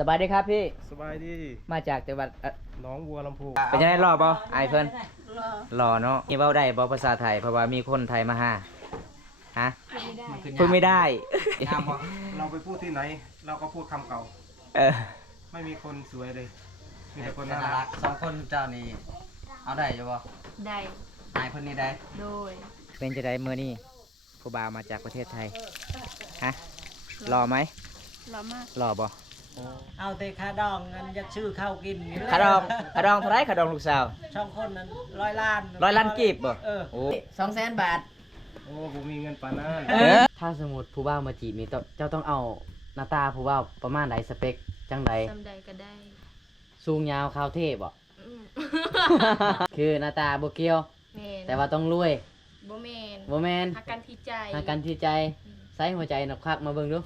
สบายดีครับพี่สบายดีมาจากจังหวัดน้องวัวลำพูเป็นยังไงรอบ่ไอเพิ่นรอเนาะนี่เว้าได้บ่ภาษาไทยเพราะว่ามีคนไทยมาหาฮะพูดไม่ได้เราไปพูดที่ไหนเราก็พูดคำเก่าไม่มีคนสวยเลยมีแต่คนน่ารักสองคนเจ้านี่เอาได้อยู่บ่ได้นายเพิ่นนี่ได้โดยเป็นจะได้มื้อนี้ผู้บ่าวมาจากประเทศไทยฮะรอไหมรอมากรอบ่เอาแต่ค่าดองเงินอยากชื่อข้าวกินขาดองเท่าไรขาดองลูกสาวช่องคนนั้น100 ล้าน100 ล้านกีบบ่โอ้200,000 บาทโอ้ผมมีเงินปานนั้นถ้าสมมุติผู้บ่าวมาจีบนี่เจ้าต้องเอาหน้าตาผู้บ่าวประมาณใดสเปคจังใดจำใดก็ได้สูงยาวขาวเท่บ่คือหน้าตาบ่เกี่ยวแต่ว่าต้องรวยบ่แม่นหักกันที่ใจหักกันที่ใจใส่หัวใจนับคักมาเบิ่งดู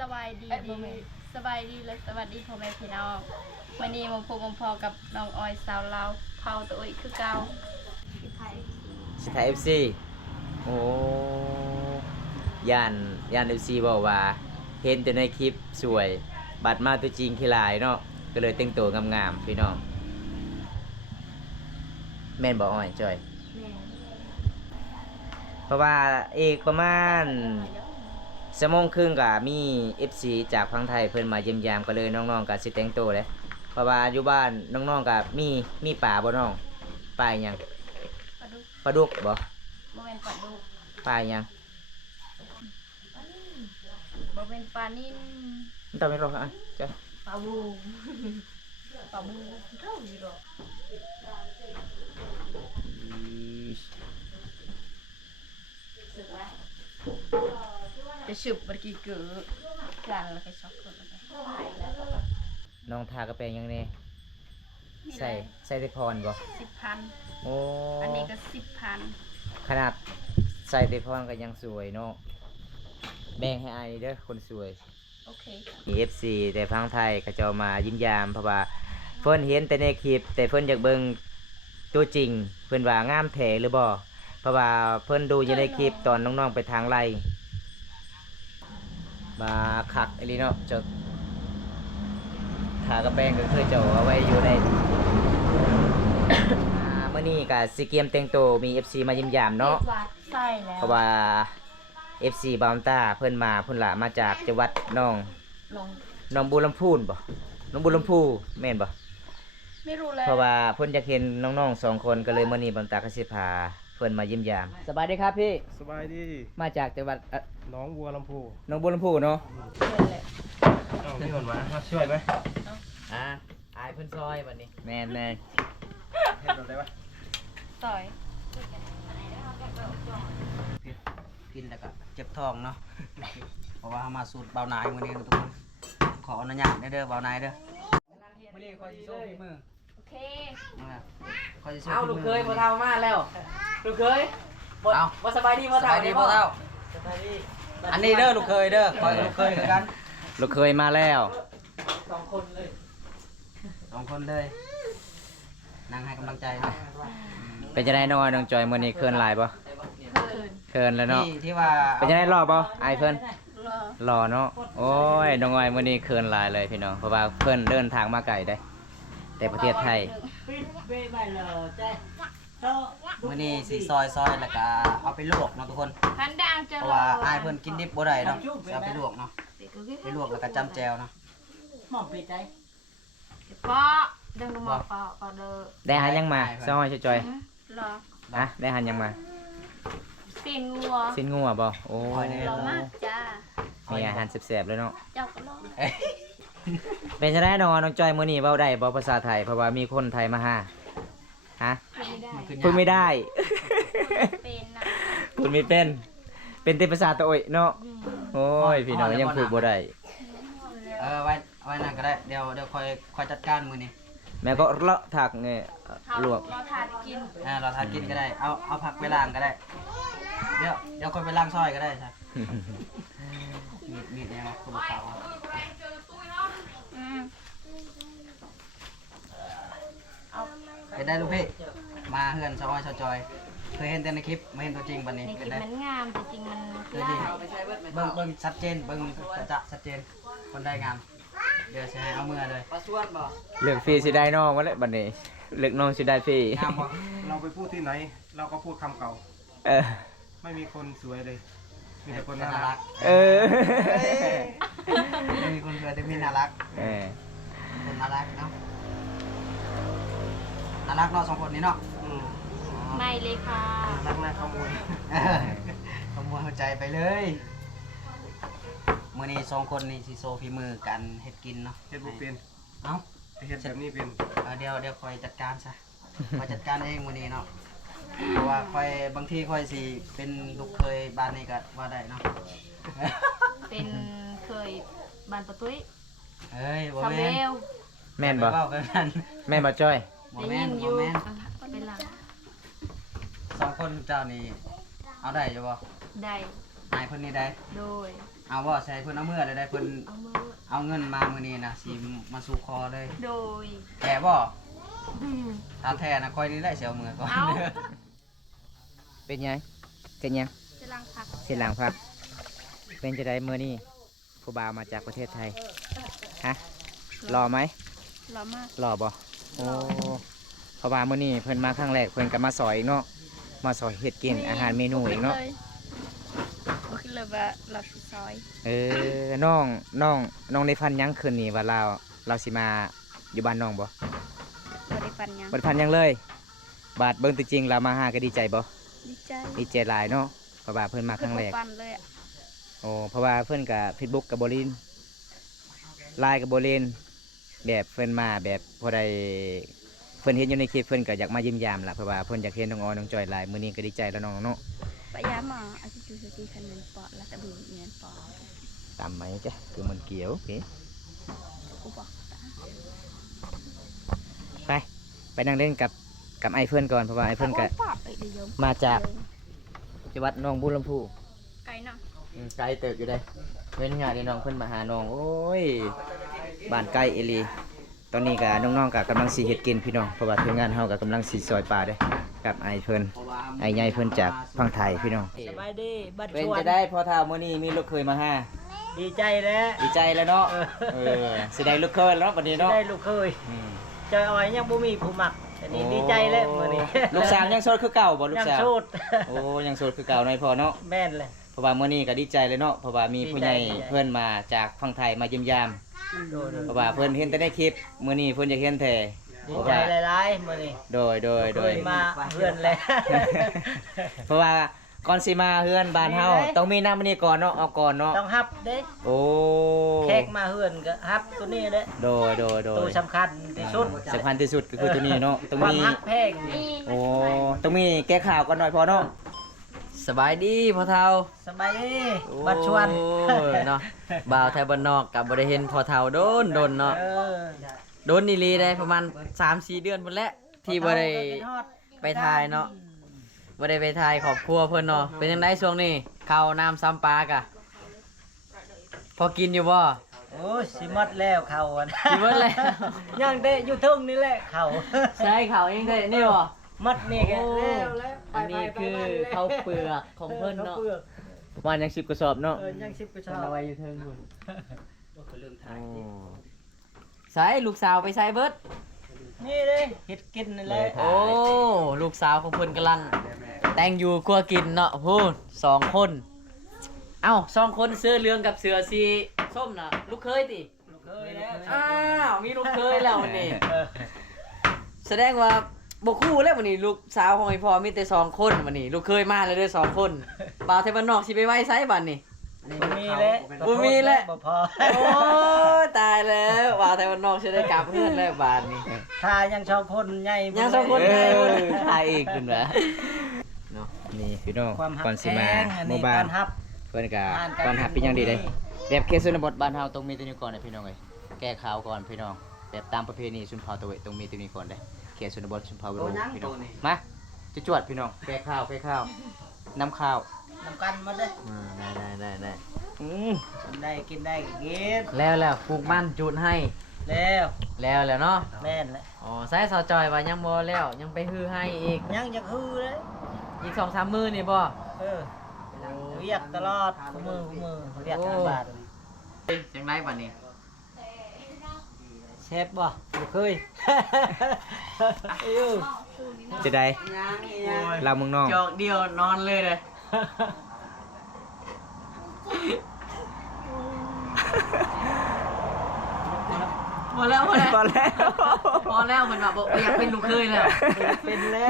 สบายดีและสวัสดีพ่อแม่พี่น้องวันนี้มาพบพอกับน้องออยสาวลาวเผาตัวอีกคือเก่าสิไทย FC โอ้ย่าน FC บอกว่าเห็นแต่ในคลิปสวยบัดมาตัวจริงขี้ลายเนาะก็เลยแต่งตัวงามๆพี่น้องแม่นบ่อ้อยจ้อยเพราะว่าเอกประมาณ1 โมงครึ่งก็มี FC จากพังไทยเพิ่นมาเยี่ยมยามก็เลยน้องๆก็สิแต่งตัวเลยเพราะว่าอยู่บ้านน้องๆก็มีป่าบ่น้องป่าหยังปลาดุกบ่แม่นปลาดุกป่าหยังบ่เป็นปลานิ่นมันต้องไม่รออ่ะจ้ะปลาบูเท่าอยู่ดอกสึกว่าจะฉุบเมื่อกี้เกิดกลางแล้วก็ช็อกคนแล้วน้องทากระแปงยังนี่ใส่แต่พรบ่10,000โอ้อันนี้ก็10,000ขนาดใส่แต่พรก็ยังสวยเนาะแบ่งให้อายเด้อคนสวยโอเคมี FC แต่พังไทยก็จะมายิ้มยามเพราะว่าเพิ่นเห็นแต่ในคลิปแต่เพิ่นอยากเบิ่งตัวจริงเพิ่นว่างามแท้หรือบ่เพราะว่าเพิ่นดูอยู่ในคลิปตอนน้องๆไปทางไร่มาคักอีหลีเนาะเจ้าทากระแป้งก็คือเจ้าเอาไว้อยู่ในมื้อนี้ก็สิเกียมแต่งตัวมี FC มายิ้มยามเนาะใช่แล้วเพราะว่า FC บาวต้าเพิ่นมาพุ่นละมาจากจังหวัดน้องบัวลำพูนบ่น้องบัวลำพูแม่นบ่ไม่รู้แล้วเพราะว่าเพิ่นอยากเห็นน้องๆ2 คนก็เลยมื้อนี้บาวต้าก็สิพาเพิ่นมายิ้มยามสบายดีครับพี่สบายดีมาจากจังหวัดน้องวัวลำพูน้องบัวลำพูเนาะนี่ก่อนมาช่วยไหมอายเพิ่นซอยบัดนี้แม่นเห็นได้ปะซอยกินแล้วก็เจ็บท้องเนาะเพราะว่ามาสูตรเบาหนายมื้อนี้ทุกคนขออนุญาตเด้อเบาหนายเด้อมื้อนี้ขอสิโชว์ฝีมือโอเคขอสิโชว์ฝีมือลูกเคยบ่เฒ่ามาแล้วลูกเคยบ่สบายดีบ่เฒ่าสบายดีบ่เฒ่าอันนี้เด้อลูกเคยเด้อคอยลูกเคยคือกันลูกเคยมาแล้ว2 คนเลย2 คนเลยนั่งให้กำลังใจเนาะเป็นจังได๋น้องจอยมื้อนี้เคินหลายบ่เคินแล้วเนาะที่ว่าเป็นจังได๋รอบ่อายเพิ่นรอเนาะโอ้ยน้องอ้อยมื้อนี้เคินหลายเลยพี่น้องเพราะว่าเพิ่นเดินทางมาไกลได้แต่ประเทศไทยมื้อนี้สิซอยแล้วก็เอาไปลวกเนาะทุกคนเพราะว่าอายเพิ่นกินดิบบ่ได้เนาะเอาไปลวกเนาะไปลวกแล้วก็จ้ำแจ่วเนาะหม่อมปิดใจปอดังมาปอเด้อได้หันยังมาซอยจอยรอได้หันยังมาสินงัวบ่โอ้ยรอมากจ้ามีอาหารแซ่บๆเลยเนาะเจ้าก็รอเป็นจังได๋น้องจอยมื้อนี้เว้าได้บ่ภาษาไทยเพราะว่ามีคนไทยมาหาฮะพูดไม่ได้พูดไม่เป็นแต่ภาษาตะโอยเนาะโอ้ยพี่น้องยังพูดบ่ได้ไว้นั่นก็ได้เดี๋ยวค่อยจัดการมื้อนี้แม่ก็เลาะถักเนี่ยลวกเราทานกินเราทานกินก็ได้เอาผักไปล้างก็ได้เดี๋ยวค่อยไปล้างซอยก็ได้ใช่มีดเนี่ยคุณลูกสาว เป็นได้ลูกพี่มาเฮือนชาวอ้อยชาวจอยเคยเห็นแต่ในคลิปไม่เห็นตัวจริงบัดนี้ ในค เป็ ลิ น ป ได้ มันงามแต่จริงมัน เดี๋ยว ลา ดี ย เบิ่งชัดเจนเบิ่งจะชัดเจนคนได้งามเดี๋ยวจะให้เอามือเลยมาชวนบ่ เลือกฟรีสิได้น้องวะเลยบัดนี้เลือกน้องสิได้ฟรี งามบ่ เราไปพูดที่ไหน เราก็พูดคำเก่า เออ ไม่มีคนสวยเลย มีแต่คน น่า น่า รั รั ก ก เออ ไม่มีคนเกิดแต่มีน่ารัก เออ คนน่ารักเนาะน่ารักเนาะสองคนนี้เนาะ อืม ไม่เลยค่ะ รักน่าขโมย ขโมยหัวใจไปเลยมื้อนี้สองคนนี่สิโซฝีมือกันเฮ็ดกินเนาะ เฮ็ดบุเป็น เอ้า เฮ็ดแบบนี้เป็น เดี๋ยวคอยจัดการซะ คอยจัดการเองมื้อนี้เนาะเพราะว่าคอยบางทีคอยสิเป็นลูกเคยบ้านนี้ก็ว่าได้เนาะ เป็นเคยบานประตุ้ย เอ้ยบ่ ซาเบ แม่น ล แม่นบ่ เว้าไปนั่น แม่นบ่จ้อย บ่ ได้ แม่ ยิ น นอ บ่ ยู่ แม่น เป็นหลัง สองคนเจ้านี่เอาได้อยู่บ่ ได้ นายเพิ่นนี่ได้ โดย เอาบ่ใช่เพิ่นเอาเมื่อได้เพิ่น เอามือ เอาเงินมามื้อนี้นะสิมาสู่คอเลย โดย แท้บ่ อืม ถ้าแท้นะคอยนี่ได้สิเอามือก่อน เอา เป็นไงเป็นยัง จะลังพัก เส้นหลังพัก เป็นจะได้มื้อนี้ผู้บ่าวมาจากประเทศไทยฮะรอไหม รอมาก รอบ่โอ้เพราะว่ามื้อนี้เพิ่นมาครั้งแรกเพิ่นก็มาสอยอีกเนาะมาสอยเฮ็ดกินอาหารเมนูอีกเนาะ บ่คิดเลยว่าเราสิซอย น้องในพันยังคืนนี้ว่าเราสิมาอยู่บ้านน้องบ่ บ่ได้ปันหยัง บ่ได้พันยังเลย บาดเบิ่งตัวจริงเรามาหาก็ดีใจบ่ ดีใจ ดีใจหลายเนาะเพราะว่าเพิ่นมาครั้งแรก ปันเลยอะ โอ้เพราะว่าเพื่อนกับ Facebook กับโบลินไลน์กับโบลินแบบเพื่อนมาแบบพอได้เพื่อนเห็นอยู่ในคลิปเพื่อนก็อยากมายิ้มยามล่ะเพราะว่าเพื่อนอยากเห็นน้องออยน้องจอยไลน์มื้อนี้ก็ดีใจแล้วน้องเนาะ ปะยามาอาทิตย์จุสติคันเป็นปอดแล้วแต่บึงเงียนปอด ตามไหมจ้ะคือมันเกี่ยวโอเค กูบอกตา ไปนั่งเล่นกับไอ้เพื่อนก่อนเพราะว่าไอ้เพื่อนก็ ปอดเอ้ยเดี๋ยวโย มาจากจังหวัดหนองบัวลำพู ไกลเนาะ ไกลเติบอยู่ได้เว้นงานที่น้องเพื่อนมาหาน้องโอ้ยบ้านใกล้เอหลีตอนนี้ก็น้องๆก็กำลังสิเฮ็ดกินพี่น้องเพราะว่าทีมงานเฮาก็กำลังสิซอยปลาเด้อกับไอ้เพิ่นไอ้ใหญ่เพิ่นจากฝั่งไทยพี่น้อง สบายดีบัด เป็น ชวน จะได้พอเท่ามื้อนี้มีลูกเคยมาหา ดีใจแล้ว ดีใจแล้วเนาะสิได้ลูกเคยแล้วบัดนี้เนาะ ได้ลูกเคย อืม จอยอ้อยยังบ่มีผู้มักอันนี้ดีใจแล้วมื้อนี้ ลูกสาวยังโสดคือเก่าบ่ลูก ยัง สาว โสด โอ้ยังโสดคือเก่าหน่อยพอเนาะ แม่นเลย เพราะว่ามื้อนี้ก็ดีใจเลยเนาะเพราะว่ามีผู้ใหญ่ ดีใจ เพิ่นมาจากฝั่งไทยมาเยี่ยมยาม โดย เพราะว่าเพิ่นเห็นแต่ในคลิปมื้อนี้เพิ่นอยากเห็นแท้ ดีใจหลายๆมื้อนี้ โดย เคยมาเพื่อนแล้ว เพราะว่าก่อนสิมาเฮือนบ้านเฮา มีไหม ต้องมีน้ำมื้อนี้ก่อนเนาะเอาก่อนเนาะ ต้องฮับเด้ โอ้ แขกมาเฮือนก็ฮับตัวนี้เด้ โดย ตัวสำคัญที่สุด สำคัญที่สุดก็คือตัวนี้เนาะต้อง ความ มี ฮักแพงนี่ โอ้ต้องมีแก้ข่าวก่อนหน่อยพอเนาะ สบายดีพ่อเฒ่า สบายดีบัดชวน โอ้ยเนาะบ่าวไทยบ้านนอกกับบ่ได้เห็นพ่อเฒ่าโดนเนาะ เออ โดนนี่ลีได้ประมาณ 3-4 เดือนพุ่นแหละที่บ่ได้ไปถ่ายเนาะบ่ได้ไปถ่ายครอบครัวเพิ่นเนาะเป็นจังไดช่วงนี้ข้าวน้ำซ้ำปลากะพอกินอยู่บ่ โอ้ยสิหมดแล้วเขาอะนะ สิหมดแล้ว ยังได้อยู่ทุ่งนี่แหละเขา ใช่ข้าวยังได้นี่บ่ หมดนี่ก็แล้ว อันนี้คือข้าวเปลือกของเพิ่นเนาะ ข้วปลือก ประมาณยัง10กระสอบเนาะ ยัง10กว่าช เพิ่น อบ เอาไว้อยู่เทิงพุ่น ลืมถ่าย ใส่ลูกสาวไปใส่เบิด นี่เลยเฮ็ดกินนี่แหละ โอ้ ลูกสาวของเพิ่นกำลังแต่งอยู่ครัวกินเนาะพูด2 คน เอ้า2 คนเสื้อเหลืองกับเสื้อสีส้มน่ะ ลูกเคยติ เคยแล้ว อ้าวมีลูกเคยแล้ววันนี้ เออ แสดงว่าบ่คู่แล้ววันนี้ลูกสาวของไอ้พ่อมีแต่2 คนวันนี้ลูกเคยมาแล้วเด้อ2 คนบ่าวไทยบ้านนอกสิไปไว้ไสบัดนี้ บ่มีแล้ว บ่มีแล้ว บ่พอ โอ้ยตายแล้วบ่าวไทยบ้านนอกสิได้กลับเพื่อนแล้วบาดนี้ ถ้ายังชอบคนใหญ่บ่ ยังสองคน เอ ไง อถ่ายอีกขึ้นมานี่พี่น้อง ความหัก ก่อนสิ แพ มาง อัน หมู่ นี้ บ้า ตอน นฮับ เพิ่นก็ อ่านกัน ก่อนหับเป็นอย่างดีเลยแบบเคสชนบทบ้านเฮาต้องมีตัวนี้ก่อนนะพี่น้องเอ้ยแก้ข่าวก่อนพี่น้องแบบตามประเพณีชนเผ่าตะเวต้องมีตัวนี้ก่อนเด้เคสชนบทชนเผ่า โต โร ยัง พี่ โต น้อง นี่ มาจะจวดพี่น้องแก้ข่าวน้ำข้าว นํกันหมดเด้อ ได้ อืม กินได้ก็กิน แล้วปลูกมันจุดให้ แล้ว แล้วเนาะ แม่นแหละ อ๋อใส่สาวจอยว่ายังบ่แล้วยังไปฮือให้อีก ยังจะฮือเลย อีก 2-3 มื้อนี่บ่ เออเรียกตลอดคู่มือเรียกทางบ้าน จังได๋บัดนี้ เชฟบ่เคย อยู่ จะได้เรามึงน้อง จอกเดียวนอนเลยเลยพอแล้วพอแล้ว พอแล้ว พอแล้วมันแบบบอกอยากเป็นลูกเคยแล้ว เป็นแล้ว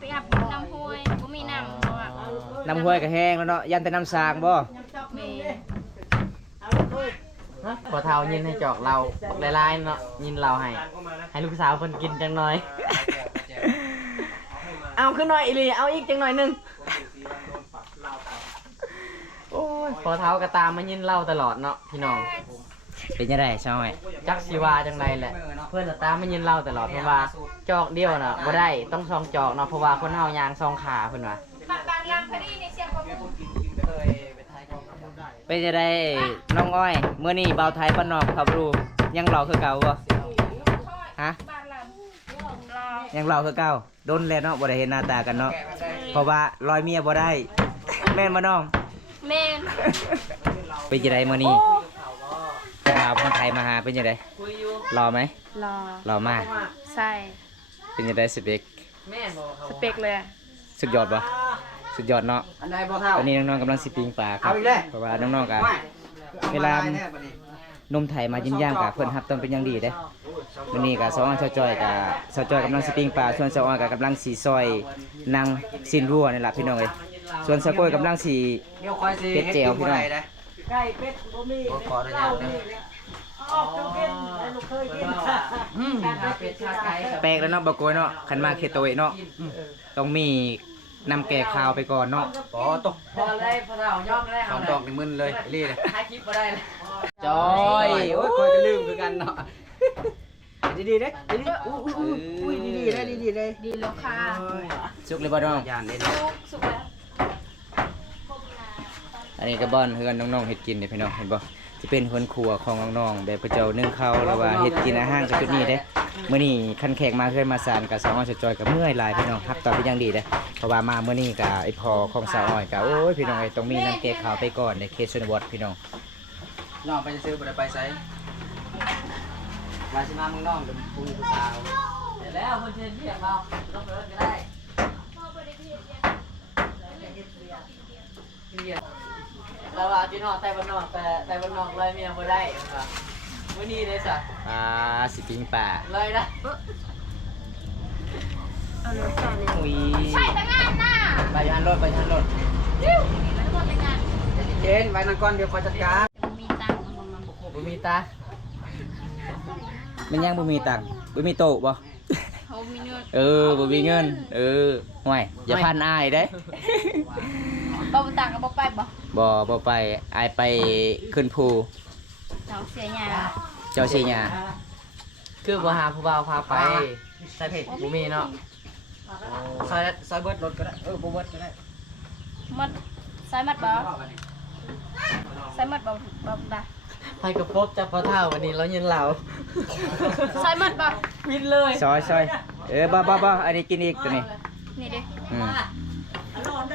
ไปอาบน้ำห้วยบ่มีน้ำเพราะว่า น้ำห้วยก็แห้งแล้วเนาะยันแต่น้ำสางบ่ แม่ พอเท้ายินให้จอกเราลายๆเนาะยินเราให้ลูกสาวเพิ่นกินจังหน่อย เอาขึ้นหน่อยอีหลีเอาอีกจังหน่อยหนึงโอ้ยพอเท้าก็ตามมายินเล่าตลอดเนาะพี่น้อง เป็นยังไงช่อย จักชีวาจังไรแหละเพื่อนน่ะตามมายินเล่าตลอดเพราะว่าจอกเดียวน่ะบ่ได้ต้องซองจอกเนาะเพราะว่าคนเฮายางซองขาเพิ่นว่า บางงานพอดีในเสียงบ่มี เป็นยังไงน้องอ้อยเมื่อนี้เบาไทยบ้านนอกครับรูยังหล่อคือเก่าบ่ฮะ บ้านเรารอ ยังหล่อคือเก่าโดนแล้วเนาะบ่ได้เห็นหน้าตากันเนาะเพราะว่าลอยเมียบ่ได้ แม่นบ่น้อง แม่น เป็นยังไงเมื่อนี้ข่าวคนไทยมาหาเป็นยังไงรอไหม รอ รอมาก ใช่ เป็นยังไงสเปก แม่บอกเขา สเปกเลยอะ สุดยอดปะสุดยอดเนาะ อันใดบ่เท่า ตอนนี้น้องๆกำลังสิปิงปลาครับ เอาอีกแล้ว เพราะว่าน้องๆกัน ไม่ เวลา แน่บัดนี้ นมไทยมายิ้มย่างกับเพื่อนฮับต้นเป็นอย่างดีเด้วันนี้กับสาวอ้อยสาวจอยกับสาวจอยกำลังสิปิงปลาส่วนสาวอ้อยกับกำลังสีซอยนางสินรัวนี่แหละพี่น้องเอ้ยส่วนสาวก้อยกำลังสี เดี๋ยวคอยสิ เป็ดแจ่วพี่น้อง ไก่เป็ดบ่มี ขออนุญาตเด้อ ออกจนกินไอ้ลูกเคยกิน เป็ดชาไก่กับ แปลกแล้วเนาะบะโกยเนาะขันมาเคโตเอะเนาะต้องมีนำแก่ข้าวไปก่อนเนาะ อ๋อตก พอเลยพอเราย่อมได้ ส เอา อง เลย ดอกนี่มึนเลยรีเลย ถ่ายคลิปบ่ได้เลย จอย โอ้ยคอยก็ลืมคือกันเนาะดีๆเด้ดีๆอุ้ยดีๆเด้ดีๆเด้ ดีแล้วค่ะ สุกเลยบ่น้อง ย่านเด้ สุกแล้ว อันนี้ก็บ่อนเฮือนน้องๆเฮ็ดกินเด้พี่น้องเห็นบ่จะเป็นคนครัวของน้องๆแบบพระเจ้านึ่งข้าวแล้วว่าเฮ็ดกินอาหารกับจุดนี้เด้มื้อนี้คันแขกมาเฮือนมาซานกับสาวอ้อยสาวจอยก็เมื่อยหลายพี่น้องรับตอบเป็นอย่างดีเด้เพราะว่ามามื้อนี้ก็ไอ้พ่อของสาวอ้อยก็โอ้ยพี่น้องเอ้ยต้องมีน้ำแก่ข้าวไปก่อนในเคสชนบทพี่น้อง น้องไปซื้อบ่ได้ไปไสว่าสิมาเมืองน้องเป็นผู้มีผู้สาว เสร็จแล้วคนเชียร์เรียกเราต้องไปรถก็ได้เราว่ากินหอดแต่บ้านนอกแต่บ้านนอกเลยเมียบ่ได้ครับมื้อนี้ได้ซะ สิปิงป่า เลยนะ เอารถจอดเลย อุ้ย ใช่แต่งานน่ะ ไปยันรถไปยันรถ ริ้วแล้วก็แต่งาน เจนไว้นั่นก่อนเดี๋ยวคอยจัดการ จะมีตังค์ของมัน บ่มีตา มันยังบ่มีตังค์บ่มีโต๊ะบ่ เขามีเงิน บ่มีเงินห่วยอย่าพันอ้ายเด้ บ่ตังค์ก็บ่ไปบ่ บ่ไปอ้ายไปขึ้นภู เจ้าเสียหยา เจ้าสิหยา คือบ่หาผู้บ่าวพาไป ใส่เผ็ด บ่มีเนาะ ซอยเบิดรถก็ได้บ่เบิดก็ได้ มัดใส่มัดบ่ใส่มัดบ่ได้ ไปกับพบจับพอเท่าวันนี้เรายินเหล่า ใส่มัดบ่ วินเลย ซอยบ่อันนี้กินอีกตัวนี้ นี่ดิ อืม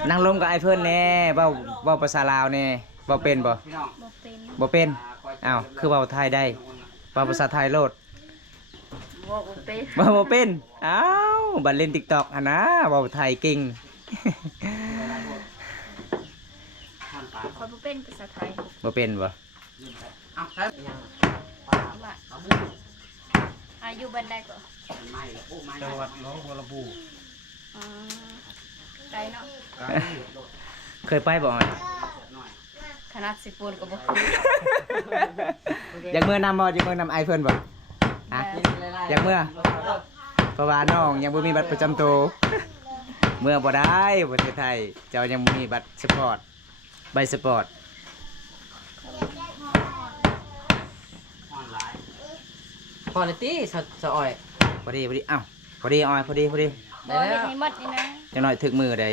นั่งลมกับไอ้เพิ่นแน่เว้าภาษาลาวแน่เว้าเป็นบ่ พี่น้อง บ่เป็น บ่เป็นอ้าวคือเว้าไทยได้เว้าภาษาไทยโลด บ่เป็น บ่เป็นอ้าวบัดเล่น TikTok หั่นนะเว้าไทยเก่ง คอยบ่เป็นภาษาไทย บ่เป็นบ่ เอาใส่ ว่าอายุบันไดก็ ไม้โอ้ไม้ จังหวัดหนองบัวลำพู อืมไกลเนาะ เคยไปบ่อ้อย ขนาดสิปูนก็บ่ อยากเมื่อนำบ่อยากเมื่อนำไอ้เพิ่นบ่ฮะอยากเมื่อเพราะว่าน้องยังบ่มีบัตรประจำตัวเมื่อบ่ได้ประเทศไทยเจ้ายังบ่มีบัตรสปอร์ตใบสปอร์ต ออนไลน์ พอเลยตี้สะอ่อย พอดีอ้าวพอดีอ้อยพอดี บ่เฮ็ดให้หมดนี่นะ จังหน่อยถึกมือได้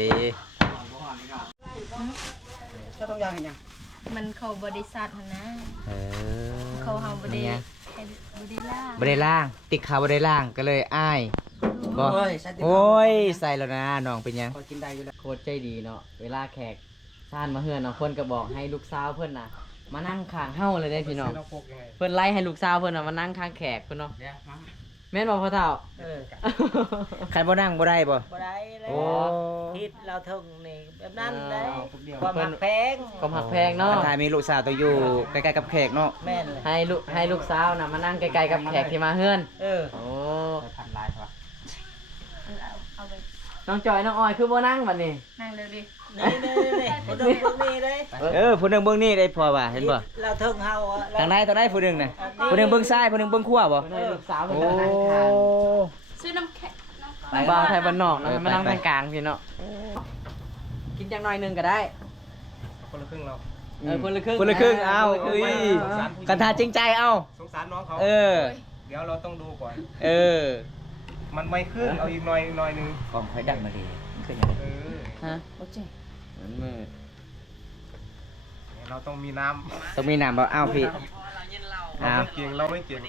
ก็ต้องย่างเห็นยัง มันเข้าบริษัทหั่นนะ เออ เขาเฮาบ่ได้ เนี่ย แท ให้บ่ได้ล่า บ่ได้ล่างติ๊กขาวบ่ได้ล่างก็เลยอ้ายบ่ โอ้ยใส่ติ๊ก โอ้ยใส่แล้วนะน้องเป็นหยัง พอกินได้อยู่แล้ว โคตรใจดีเนาะเวลาแขกซ่านมาเฮือนเนาะเพิ่นก็บอกให้ลูกสาวเพิ่นน่ะมานั่งข้างเฮาเลยได้พี่น้อง เราพกยังไง เพิ่นไล่ให้ลูกสาวเพิ่นน่ะมานั่งข้างแขกเพิ่นเนาะ เดี๋ยวมา แม่นบ่พ่อเฒ่า เออ คันบ่นั่งบ่ได้บ่ บ่ได้เลย โอ้ คิดเราถึงนี่แบบนั้นเลย เอาปุ๊บเดียว ความหักแพง ความหักแพงเนาะ คันทายมีลูกสาวตัวอยู่ใกล้ๆกับแขกเนาะ แม่นเลย ให้ลูกสาวน่ะมานั่งใกล้ๆกับแขกที่มาเฮือน เออ โอ้ ไปพันลายใช่ปะ เอาไป น้องจอยน้องออยคือบ่นั่งบัดนี้ นั่งเร็วดิ นี่คนเดิมพวกนี้เลย ผู้หนึงเบิ่งนี่ได้พอป่ะเห็นบ่ เราถึงเฮาอะ ทางใดผู้หนึงน่ะผู้หนึงเบิ่งซ้ายผู้หนึงเบิ่งขวาบ่ เพิ่นให้ลูกสาวเพิ่น โอ้ มานั่งข้าง ซื้อน้ำแข็งน้ำ ไปบ้านไทยบ้านนอกนะ เออ มานั่ง ไป ทางกลางพี่เนาะกินจังหน่อยหนึงก็ได้ คนละครึ่งเรา คนละครึ่ง คนละครึ่งเอา เอ เอ้ อย กันทาจริงใจเอา สงสารน้องเขา เออ เดี๋ยวเราต้องดูก่อน เออ มันไม่ขึ้นเอาอีกหน่อยนึง กองไฟดังมาดีมันคือหยัง เออ ฮะ มันมืด เราต้องมีน้ำ ต้องมีน้ำบ่อ้าวพี่ เรา อ้าว ไม่เก่งเราไม่เก่ง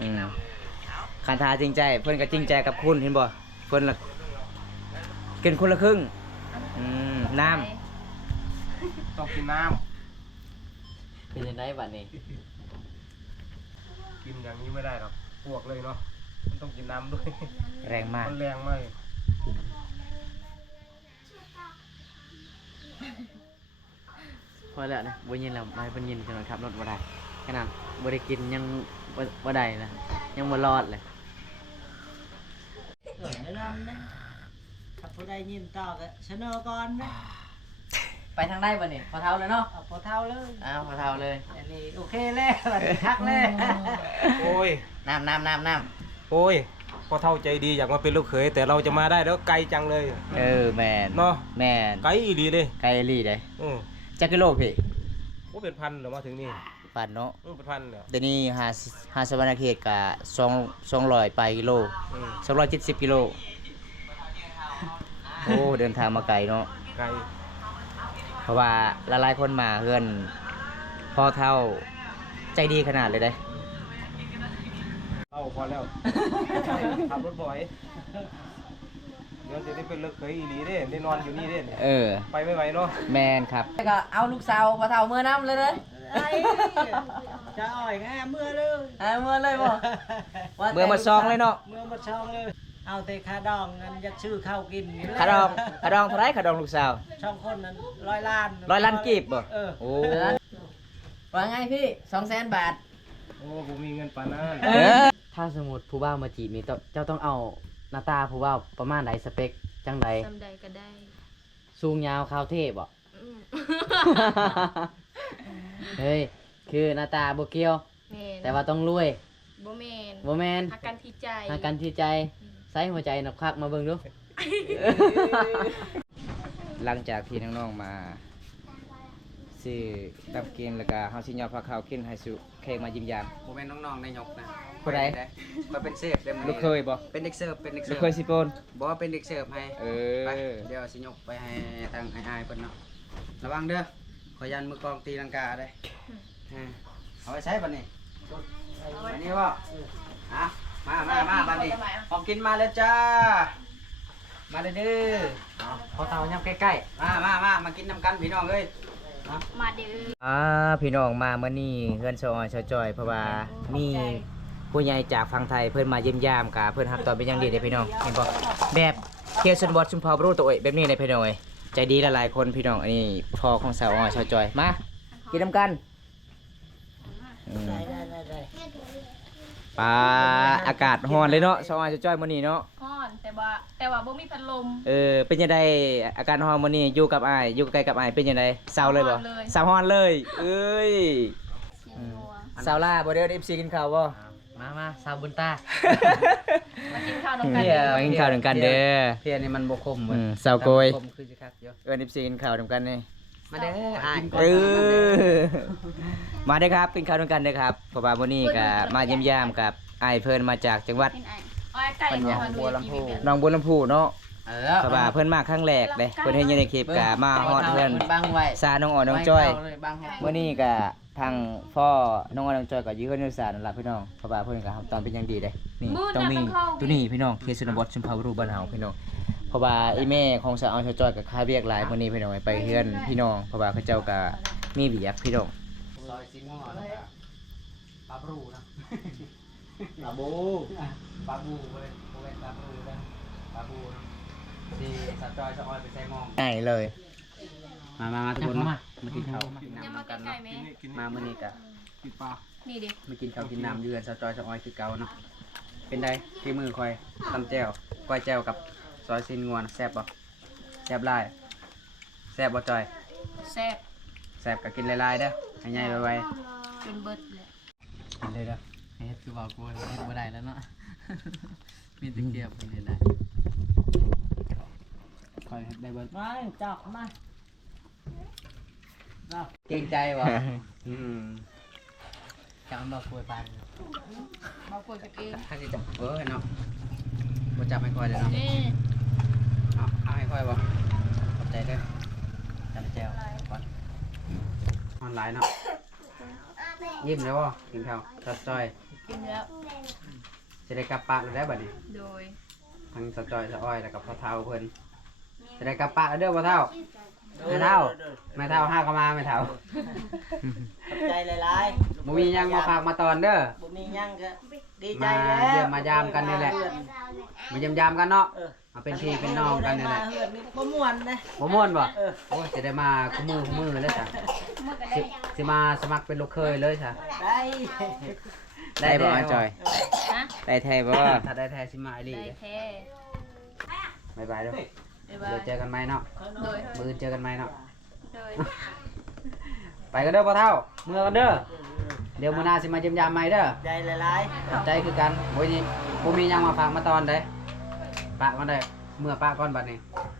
อืมคันทาจริงใจเพิ่นก็จริงใจกับคุณเห็นบ่เพิ่นละกินคนละครึ่งน้ ต้องกินน้ เป็นยังไงบัดนี้ ำกินอย่างนี้ไม่ได้หรอกพวกเลยเนาะมันต้องกินน้ำด้วย ำแรงมาก มันแรงมาก พอแล้วนะบ่ยินแล้วไม่เป็นยินจังหน่อยครับรถบ่ได้ขนาดบ่ได้กินยังบ่ได้นะยังบ่รอดเลย เออแนะนำนะถ้าผู้ใดยินต่อก็เสนอก่อนนะ ไปทางได้บัดนี้พอเท่าเลยเนาะ เอาพอเท่าเลย อ้าวพอเท่าเลย อันนี้โอเคแล้วอันนี้ทักแล้ว โอ้ย น้ำ โอ้ยพอเท่าใจดีอยากมาเป็นลูกเขยแต่เราจะมาได้แล้วไกลจังเลย เออแมน เนาะ แมน ไกลอีหลีเลย ไกลลีได้ อือ จักกิโลพี่ โอ้เป็นพันเหรอมาถึงนี่ ปันเนาะ เป็นพันเหรอ เดี๋ยวนี้หาสวรรณเขตกะ200ไปกิโล อืม 270กิโลโอ้เดินทางมาไกลเนาะ ไกล เพราะว่าหลายๆคนมาเฮือนพ่อเท่าใจดีขนาดเลยได้ เอาพอแล้วขับรถบ่อยเดี๋ยวจะได้เป็นลูกเขยอีหลีเด้ได้นอนอยู่นี่เด้ เออ ไปไม่ไหวเนาะ แมนครับ แล้วก็เอาลูกสาวพอเท่าเมื่อน้ำเลยเลย ไอ้จะอ่อยแง่เมื่อเลย เมื่อเลยบ่ เมื่อมาซองเลยเนาะ เมื่อมาช่องเลย เอาแต่คาดองเงินอยากซื้อข้าวกินนี่แหละ ขาดองเท่าไรขาดองลูกสาว ช่องคนนั้น100 ล้าน 100 ล้านกีบบ่ เออ โอ้ ว่าไงพี่200,000 บาท โอ้ผมมีเงินปานนั้น เออ ถ้าสมมติผู้บ่าวมาจีบนี่เจ้าต้องเอาหน้าตาผู้บ่าวประมาณใดสเปคจังใด จำใดก็ได้ สูงยาวขาวเทพบ่ อืม เฮ้ยคือหน้าตาบ่เกี่ยว แมน แต่ว่าต้องรวย บ่แมน บ่แม่น หักกันที่ใจ หากันที่ใจใส่หัวใจนับคักมาเบิ่งดู หลังจากที่น้องๆมาซื้อดับกินแล้วก็เฮาสิยอผักข้าวกินให้สุเค้กมายิ้มยาม ผมเป็นน้องๆในยกนะ ผู้ใด มาเป็นเซฟเด้อมื้อ ลู นี้ กเคยบ่ เป็นเด็กเสิร์ฟเป็นเด็ก ลู เสิ ก ร์ฟ เคยสิโปน บอกว่าเป็นเด็กเสิร์ฟให้ เอ ไป อ เดี๋ยวสิยกไปให้ทางอายๆเพิ่นเนาะระวังเด้อขอยันมือกองตีลังกาได้เอาไปใช้บัดนี้บัดนี้บ่อ่ะมาบัดนี้ของกินมาแล้วจ้า มาเด้อ พอเท่ายับใกล้ มากินน้ำกันพี่น้องเอ้ย มาเด้อ พี่น้องมาเมื่อนี้เฮือนชอชาวจอยเพราะว่ามีผู้ใหญ่จากฝั่งไทยเพิ่นมาเยี่ยมยามกะเพิ่นรับตอนเป็นอย่างดีเด้อพี่น้องเห็นบ่แบบเคียวชนบอดชุมพรบรูตัวเอ้ยแบบนี้เด้อพี่น้องเอ้ยใจดีหลายๆคนพี่น้องอันนี้พ่อของสาวอ้อยชาวจอยมากินน้ำกันอืม ได้ ปลาอากาศร้อนเลยเนาะสาวอ้อยชาวจอยมื้อนี้เนาะ ฮ้อนแต่ว่าบ่มีพัดลม เป็นยังไงอาการร้อนมื้อนี้อยู่กับอ้ายอยู่ใกล้กับอ้ายเป็นยังไงเศร้าเลยบ่ ร้อนเลย เศร้าร้อนเลยเอ้ย เสียงนัว เศร้าล่าบ่เด้อ FC กินข้าวบ่ ๆมาสาวบุญตา มากินข้าวน้ำกัน เดี๋ยวมากินข้าวด้วยกันเด้อ เพียนี่มันบ่คม เศร้าโกย คมคือสิครับเดี๋ยว เอิ้น FC กินข้าวด้วยกันนี่ มาเด้ออาย เออมาเด้อครับกินข้าวด้วยกันเด้อครับเพราะว่ามื้อนี้ก็มาเยี่ยมยามกับอ้ายเพิ่นมาจากจังหวัด กินไอ้อ้อยไก่ ปัญญา บัวลำพู หนองบัวลำพูเนาะ เอ เพราะว่าเพิ่นมาครั้งแรกเด้เพิ่นเห็นอยู่ในคลิปก็มาฮอดเพิ่น บังไว้ ซาน้องอ่อนน้องจ้อย บังไว้ มื้อนี้ก็ ทางพ่อน้องอน้องจอยก็ยืนอยู่ศาลนั่นล่ะพี่น้องเพราะว่าเพิ่นก็ทำตามเป็นอย่างดีเด้นี่ต้องมีตัวนี้พี่น้องเคสนบทชุมพาวรูบ้านเฮาพี่น้องเพราะว่าไอ้แม่ของสาวเอาจอยก็ค่าเรียกหลายมื้อนี้พี่น้องไปเฮือนพี่น้องเพราะว่าเขาเจ้าก็มีเวียกพี่น้อง ซอยซิงอแล้วก็ปลาบรูนะ ปลาบู ปลาบูเลยโบเวนปลาบูนะปลาบูนะที่สะจอยสะออยไปใส่หมอง ง่ายเลย มาทุกคนมากินข้าวกิน ยัง น้ำ มา กัน ใกล้ เนาะ ๆไหม กิน มามื้อนี้กะ กินปลา นี่ดิ มากินข้าวกินน้ำเยือนสะจอยสะออยคือเก่าเนาะเป็นไดที่มือคอยตำแจ่วก้อยแจ่วกับซอยซินงัวนะแซ่บบ่แซ่บหลายแซ่บบ่จอย แซ่บ แซ่บก็กินหลายๆเด้อให้ใหญ่ไว จนเบิดเลย ๆกินเลยเด้อ เฮ็ดคือบอกกูเฮ็ดบ่ได้แล้วเนาะ มีแตะเกียบเพิ่นเฮ็ดได้ คอยเฮ็ดได้เบิด มาจับมา เกรงใจวะอืม จำบ่คุยปาน มาคุยกันเอง ถ้าสิจับเนาะบ่จับให้คอยเลยเนาะ นี่ เอาให้คอยบ่ขอบใจเด้อ จำแจวก่อน ออนไลน์เนาะยิ้มแล้วบ่กินข้าวสะจอย กินแล้ว จะได้กลับปะแล้วได้บัดนี้ โดย ทั้งสะจอยสะอ้อยแล้วกับพ่อเฒ่าเพิ่นจะได้กลับปะแล้วเด้อพ่อเฒ่าแม่เฒ่าแม่เฒ่าห้าก็มาแม่เฒ่า ขอบใจหลาย บ่มีหยังมาฝากมาตอนเด้อ ๆบ่มีหยังก็ดีใจ มา แล้ว เยี่ยมมายามกันนี่แหละมาเยี่ยมยามกันเนาะมาเป็นพี่เป็นน้องกันนี่แหละ มาเฮือนนี่บ่ม่วนนะ บ่ม่วนบ่ เออ โอ้ยจะได้มาคู่มือเลยจ้ะ มื่อกัน สิสิมาสมัครเป็นลูกเคยเลยจ้ะ ได้ ได้บ่จอย ฮะ ได้แท้บ่ ถ้าได้แท้สิมาอีหลี ได้แท้ บ๊ายบายเด้อ บ๊ายบาย เดี๋ยวเจอกันใหม่เนาะ โดย มื้ออื่นเจอกันใหม่เนาะ โดย ไปกันเด้อพ่อเฒ่าเมื่อกันเด้อเดี๋ยวมื้อหน้าสิมาเยี่ยมยามใหม่เด้อ ใจหลาย ขอบใจคือกันโอ้ยนี่บ่มีหยังมาฝากมาตอนเด้ปะก่อนเด้อเมื่อปะก่อนบัดนี้ ๆ